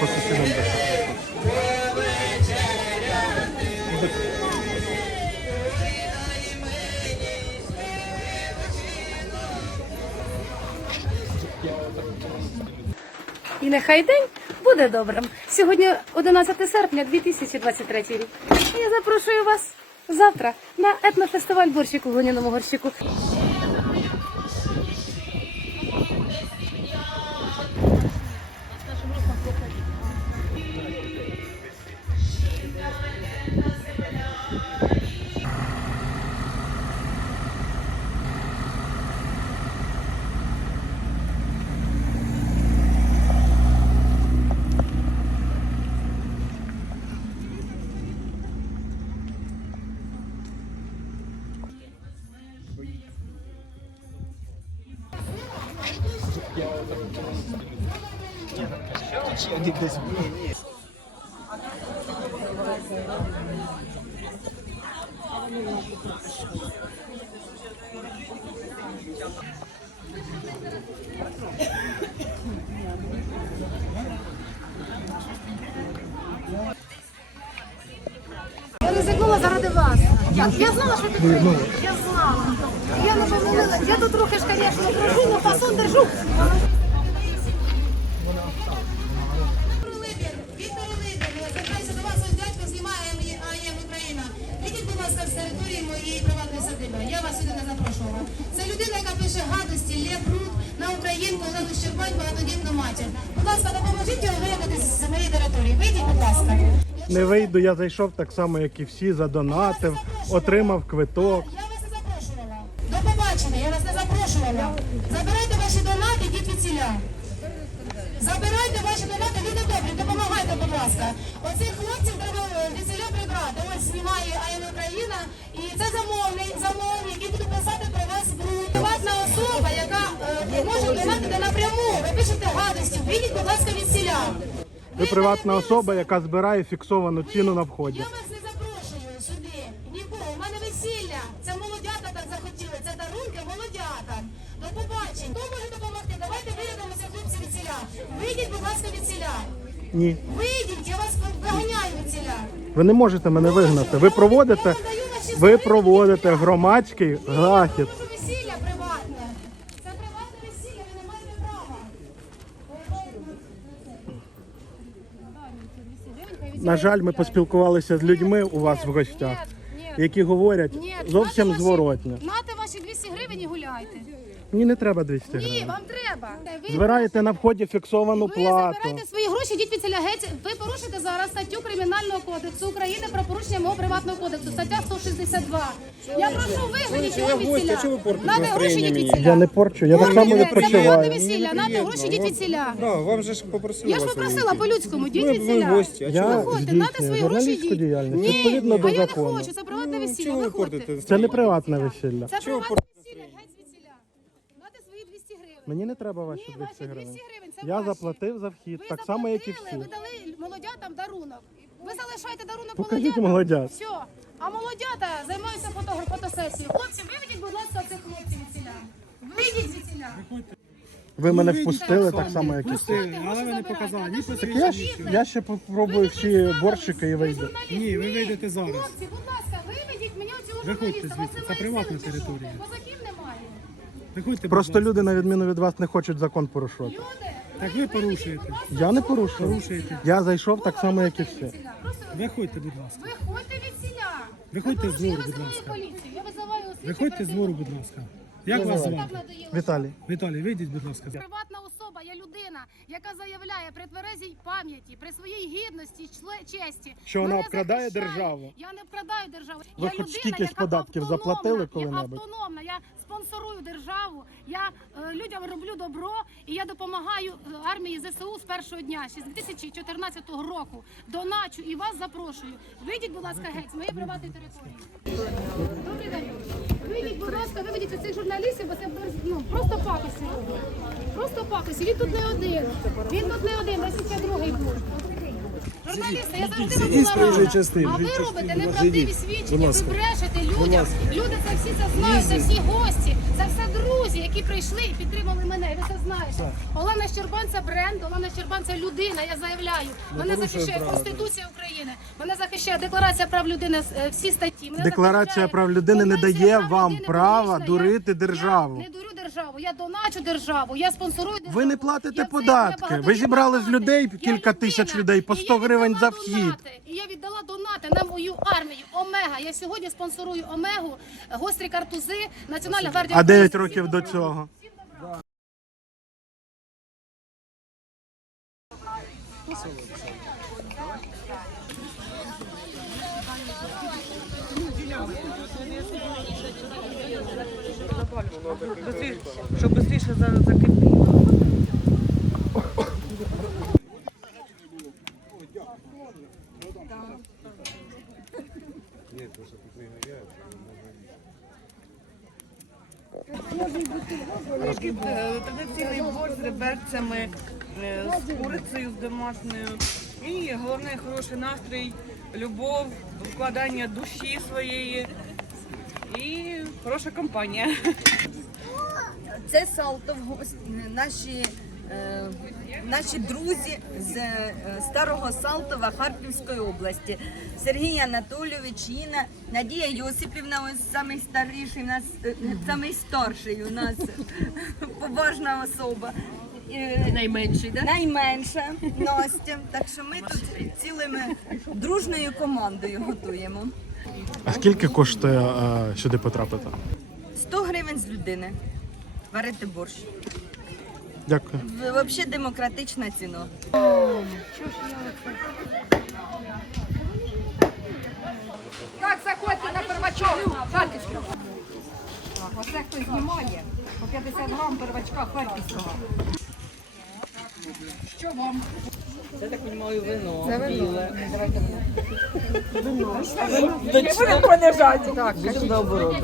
по сусідам десь. І нехай день буде добрим. Сьогодні 11 серпня 2023 рік. Я запрошую вас завтра на етнофестиваль борщик у Гоніному горщику. Я ризикнула заради вас. Я, я знала, що ти прийдеш. Я знала. Я не помилила. Я тут трохи ж, звісно, дружу, але фасон держу. Моєї приватної садиби. Я вас сюди не запрошувала. Це людина, яка пише гадості, лє бруд на українку, Олену Щербань, багатодітну матір. Будь ласка, допоможіть його виявити з моєї території. Вийдіть, будь ласка. Не вийду, я зайшов так само, як і всі, задонатив, отримав квиток. Я вас не запрошувала. До побачення, я вас не запрошувала. Забирайте ваші донати, йдіть від. Забирайте ваші донати, люди добрі, допомагайте, будь ласка. Оцих хлопців треба е, від ціля прибрати. Ось знімає АМ Україна. І це замовник, замовник, який буде писати про вас бруд. Приватна особа, яка е, може донатити напряму. Ви пишете гадості. Вийдіть, будь ласка, від ціля. Ви приватна особа, яка збирає фіксовану ціну на вході. Я вас не запрошую сюди. Нікого. У мене весілля. Це молодята так захотіли. Це дарунки молодятам. До побачення. Хто може допомогти? Давайте виявимося хлопці від ціля. Вийдіть, будь ласка, від ціля. Ні. Вийдіть, я вас виганяю від ціля. Ви не можете мене вигнати. Ви проводите, ви проводите громадський захід. Це весілля приватне. Це приватне весілля, ви не маєте права. На жаль, ми поспілкувалися з людьми у вас в гостях, які говорять зовсім зворотне. Нате ваші 200 гривень і гуляйте. Мені не треба 200 Ні, гривень. вам треба. Ви, Збираєте на вході фіксовану ви плату. забирайте свої гроші, йдіть від геть. Ви порушите зараз статтю Кримінального кодексу України про порушення мого приватного кодексу, стаття 162. Я прошу вигоніть його від ціля. Нате гроші йдіть від ціля. Я не порчу, я так само Це приватне відпочиваю. весілля, нате гроші йдіть від ціля. Да, вам же ж попросили Я ж вас попросила по-людському, йдіть Ви- від ви ціля. гості, а Я Виходьте, нате здійснюю свої гроші журналістську йдіть. діяльність до а я не закону. хочу, це приватне весілля, Чого ви виходьте. портите? Це не приватне весілля. Це Чого приватне весілля, геть звідсіля. Нате свої 200 гривень. Мені не треба ваші Ні, 200 ваші 200 гривень, це Я ваші. заплатив за вхід, Ви так само, як і заплатили, всі. Ви дали молодятам дарунок. Ви залишаєте дарунок Покажіть молодятам. молодят. Все. А молодята займаються фото, фотосесією. Хлопці, виведіть, будь ласка, цих хлопців від ціля. Вийдіть від. Ви мене впустили так само, як і всі. Але ви не показали. Ні Так я, ж- я ще попробую всі борщики і вийду. Ні, ви вийдете зараз. Хлопці, будь ласка, виведіть мені оцього Виходьте журналіста. звідси, Вас це приватна територія. Козаків немає. Виходьте, будь Просто ласка. люди, на відміну від вас, не хочуть закон порушувати. Люди, Так ви порушуєте. Я не порушую. Порушуєте. Я зайшов так само, як і всі. Виходьте, будь ласка. Виходьте від сіля. Виходьте з двору, будь ласка. поліцію. Я визиваю слідчу Виходьте з двору, будь ласка. Як вас звати? Віталій, Віталій, вийдіть, будь ласка. Приватна особа, я людина, яка заявляє при тверезій пам'яті, при своїй гідності, чле- честі. Що вона мене обкрадає державу? Я не обкрадаю державу. Ви я хоч людина, скількись яка податків автономна, заплатили коли-небудь? автономна, я спонсорую державу, я е, людям роблю добро і я допомагаю е, армії ЗСУ з першого дня, ще з 2014 року. Доначу і вас запрошую. Вийдіть, будь ласка, геть з моєї приватної території. Добрий день. Вийдіть, будь ласка, виведіть оцих журналістів, бо це ну, просто пакості. Просто пакості. Він тут не один. Він тут не один, десь ще другий був. Журналісти, я завжди вам була проїжджої рада. частини, А ви робите частини, неправдиві свідчення, ви ласка. брешете Будь людям. ласка. Люди це всі це знають, це всі гості, це все друзі, які прийшли і підтримали мене. Ви це знаєте. Олена Щербан це бренд, Олена Щербан це людина, я заявляю. Мене захищає Конституція України, мене захищає Декларація прав людини, е, всі статті. Мене Декларація захищає прав людини не Конвенція дає прав вам людини права публічна. дурити державу. Я не дурю державу, я доначу державу, я спонсорую державу. Ви не платите Я податки. я Ви зібрали з людей мати. кілька Я тисяч людина. людей по І я 100 гривень віддала за вхід. донати. І я віддала донати на мою армію. Омега. Я сьогодні спонсорую Омегу, гострі картузи, Національна гвардія. А 9 України. років до цього. Щоб швидше закипіло. Е, Традиційний борщ з реберцями, е, з курицею з домашньою. І головне хороший настрій, любов, вкладання душі своєї хороша компанія. Це Салтов, гос- наші, е, наші друзі з е, Старого Салтова Харківської області. Сергій Анатолійович, Інна, Надія Йосипівна, ось самий старіший, у нас, е, самий старший у нас поважна особа. Найменший, да? Найменша Настя. Так що ми тут цілими дружною командою готуємо. А скільки коштує е, сюди потрапити? 100 гривень з людини. Варити борщ. Дякую. Взагалі демократична ціна. Так, заходьте на первачок Харківського. Так, оце хто знімає по 50 грам первачка Харківського. Що вам? Я так розумію, вино. Це вино. Давайте вино. Будемо понижати. Так, дуже наоборот,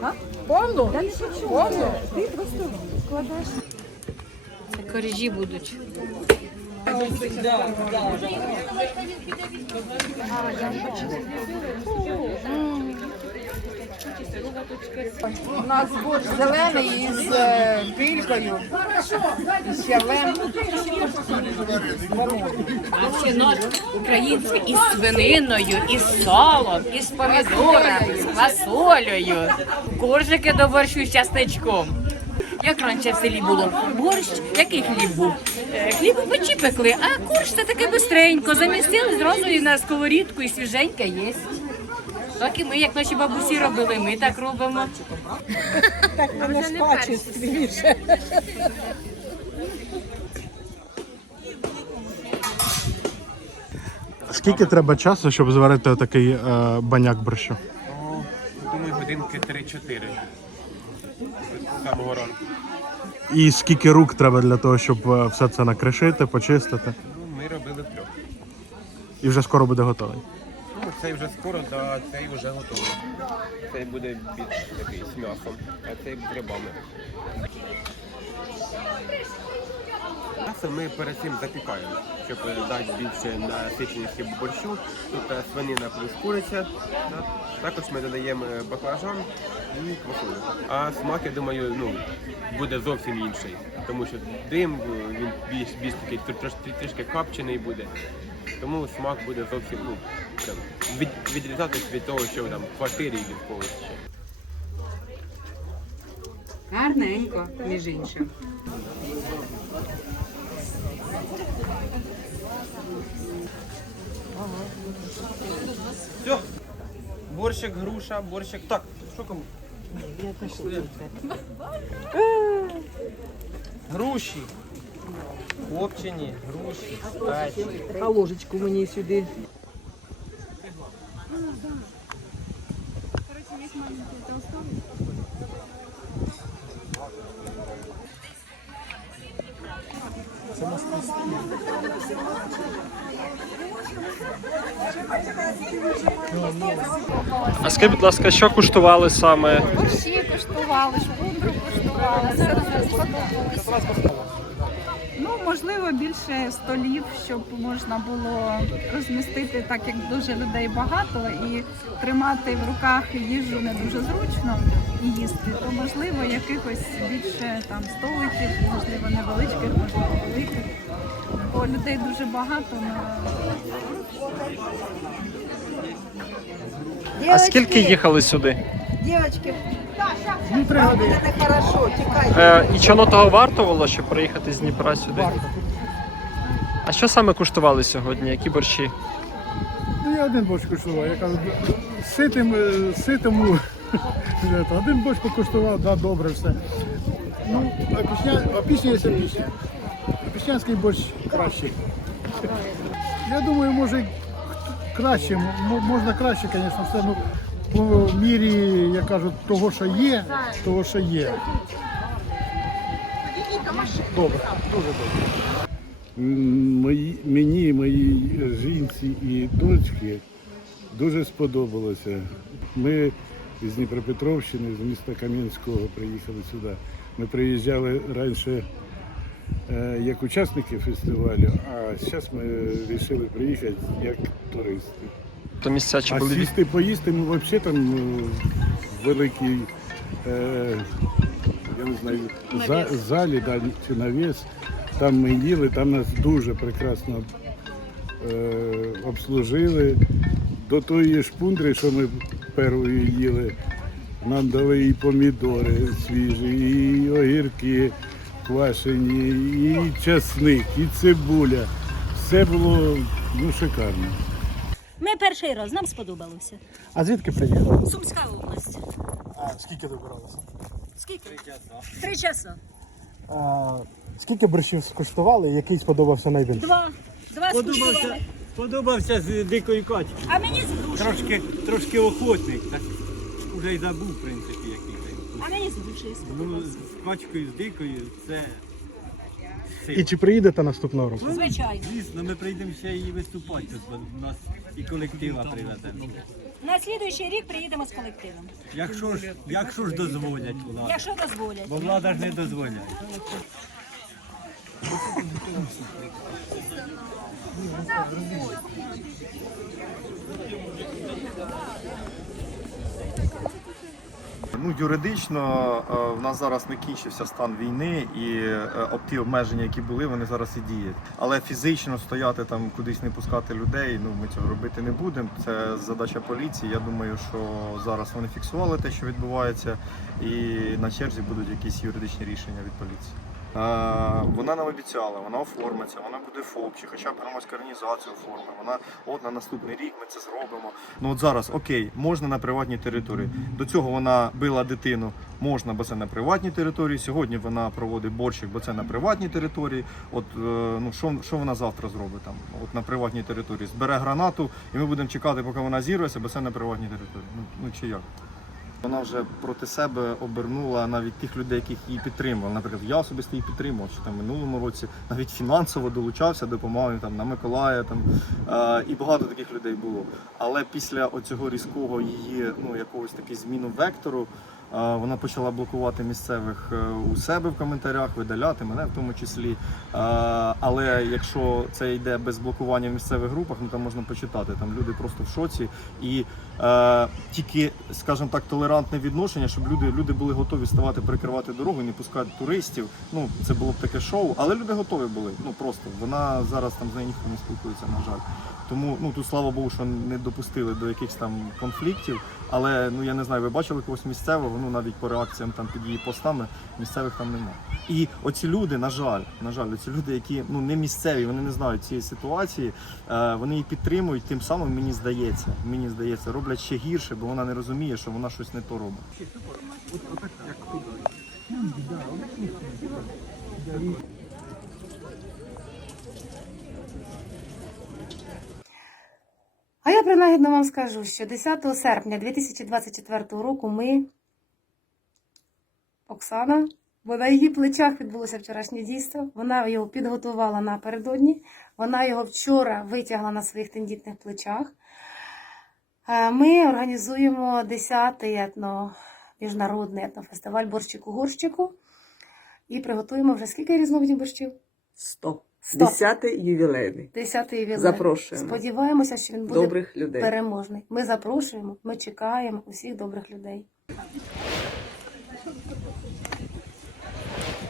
так? повну? Повну? Ти просто вкладаєш. Це коржі будуть. У нас борщ зелений із е, килькою. І ще. Українське із свининою, із салом, із помідорами, з фасолею. Коржики до борщу з часничком. Як раніше в селі було борщ, який хліб був? Е, Хліб у печі пекли, а корж це таке бистренько. Замістили зразу і на сковорідку, і свіженьке є. Так і ми, як наші бабусі робили, ми так робимо. Скільки треба часу, щоб зварити такий е, баняк борщу? Думаю, годинки 3-4. З самого ранку. І скільки рук треба для того, щоб е, все це накришити, почистити? Ну, ми робили трьох. І вже скоро буде готовий. Ну, цей вже скоро, та цей вже готовий. Цей буде більш такий з м'ясом, а цей з грибами. М'ясо ми перед цим запікаємо, щоб дати більше насиченості борщу. Тут е, свинина плюс куриця. Також ми додаємо е, баклажан і квасолю. А смак, я думаю, ну, буде зовсім інший. Тому що дим е, він більш, більш такий тр- трішки капчений буде. Тому смак буде зовсім ну, там, від, відрізатись від того, що там в квартирі від когось. Гарненько, між іншим. Все. Борщик, груша, борщик. Так, що кому? Груші. Копчені, груші, печі. А ложечку мені сюди. А скажіть, будь ласка, що куштували саме? Борщі коштували, шпундру коштували. Ну, можливо, більше столів, щоб можна було розмістити, так як дуже людей багато, і тримати в руках їжу не дуже зручно і їсти, то можливо якихось більше там столиків, можливо, невеличких, можливо, великих. Бо людей дуже багато А скільки їхали сюди? Дівчатки, Е, і чого того вартувало, щоб приїхати з Дніпра сюди? А що саме куштували сьогодні? Які борщі? Ну, я один борщ куштував. Я кажу, ситим, е, ситому. Один борщ покуштував, да, добре все. Ну, опісня, опісня є опісня. Опіснянський борщ кращий. Я думаю, може краще, м- можна краще, звісно, все. Ну, по мірі, як кажуть, того, що є, того, що є. Добре, дуже добре. Мої, мені, моїй жінці і дочці дуже сподобалося. Ми з Дніпропетровщини, з міста Кам'янського приїхали сюди. Ми приїжджали раніше е, як учасники фестивалю, а зараз ми вирішили приїхати як туристи. То місця чи А були сісти поїсти, ну взагалі там е, великий, е, я не знаю, за, залі да, чи навіс. Там ми їли, там нас дуже прекрасно е, обслужили. До тої шпундри, що ми першою їли, нам дали і помідори свіжі, і огірки квашені, і часник, і цибуля. Все було ну, шикарно. Ми перший раз, нам сподобалося. А звідки приїхали? Сумська область. А скільки добиралися? Скільки? Три часа. А, скільки борщів скуштували? Який сподобався найбільше? Два. Два скуштували. Подобався з дикої качки. А мені з грушею. Трошки, трошки охотник, так вже й забув, в принципі, який це. А мені з грушею Ну, з качкою, з дикою, це І чи приїдете наступного року? Звичайно. звісно, ми прийдемо ще і виступати. Тут бо у нас і колектива привеземо. На слідуючий рік приїдемо з колективом. Якщо ж, якщо ж дозволять влада. Якщо дозволять. Бо влада ж не дозволяє. Ну, юридично е, в нас зараз не кінчився стан війни, і е, ті обмеження, які були, вони зараз і діють. Але фізично стояти там, кудись не пускати людей, ну ми цього робити не будемо. Це задача поліції. Я думаю, що зараз вони фіксували те, що відбувається, і на черзі будуть якісь юридичні рішення від поліції. Е, Вона нам обіцяла, вона оформиться, вона буде ФОП, чи хоча б громадська організація оформить. Вона от на наступний рік ми це зробимо. Ну от зараз окей, можна на приватній території. До цього вона била дитину, можна, бо це на приватній території. Сьогодні вона проводить борщик, бо це на приватній території. От е, ну що, що вона завтра зробить там? От на приватній території. Збере гранату, і ми будемо чекати, поки вона зірветься, бо це на приватній території. Ну, ну чи як? Вона вже проти себе обернула навіть тих людей, яких її підтримували. Наприклад, я особисто її підтримував, що там минулому році навіть фінансово долучався, допомагав їм там на Миколая там е, і багато таких людей було. Але після оцього різкого її ну якогось таки зміну вектору. Вона почала блокувати місцевих е, у себе в коментарях, видаляти мене в тому числі. Але якщо це йде без блокування в місцевих групах, ну там можна почитати. Там люди просто в шоці. І е, тільки, скажімо так, толерантне відношення, щоб люди, люди були готові ставати, перекривати дорогу не пускати туристів. Ну це було б таке шоу, але люди готові були. Ну просто вона зараз там з нею ніхто не спілкується, на жаль. Тому ну тут слава Богу, що не допустили до якихось там конфліктів. Але ну я не знаю, ви бачили когось місцевого, ну навіть по реакціям там під її постами місцевих там немає. І оці люди, на жаль, на жаль, оці люди, які ну не місцеві, вони не знають цієї ситуації, е, вони її підтримують. Тим самим мені здається, мені здається, роблять ще гірше, бо вона не розуміє, що вона щось не то робить. А я принагідно вам скажу, що 10 серпня 2024 року ми, Оксана, бо на її плечах відбулося вчорашнє дійство. Вона його підготувала напередодні. Вона його вчора витягла на своїх тендітних плечах. Е, Ми організуємо 10-й етно, міжнародний етнофестиваль борщику горщику і приготуємо вже скільки різновидів борщів? 100. Десятий ювілейний. Десятий ювілей. Запрошуємо. Сподіваємося, що він буде Добрих людей. переможний. Ми запрошуємо, ми чекаємо усіх добрих людей.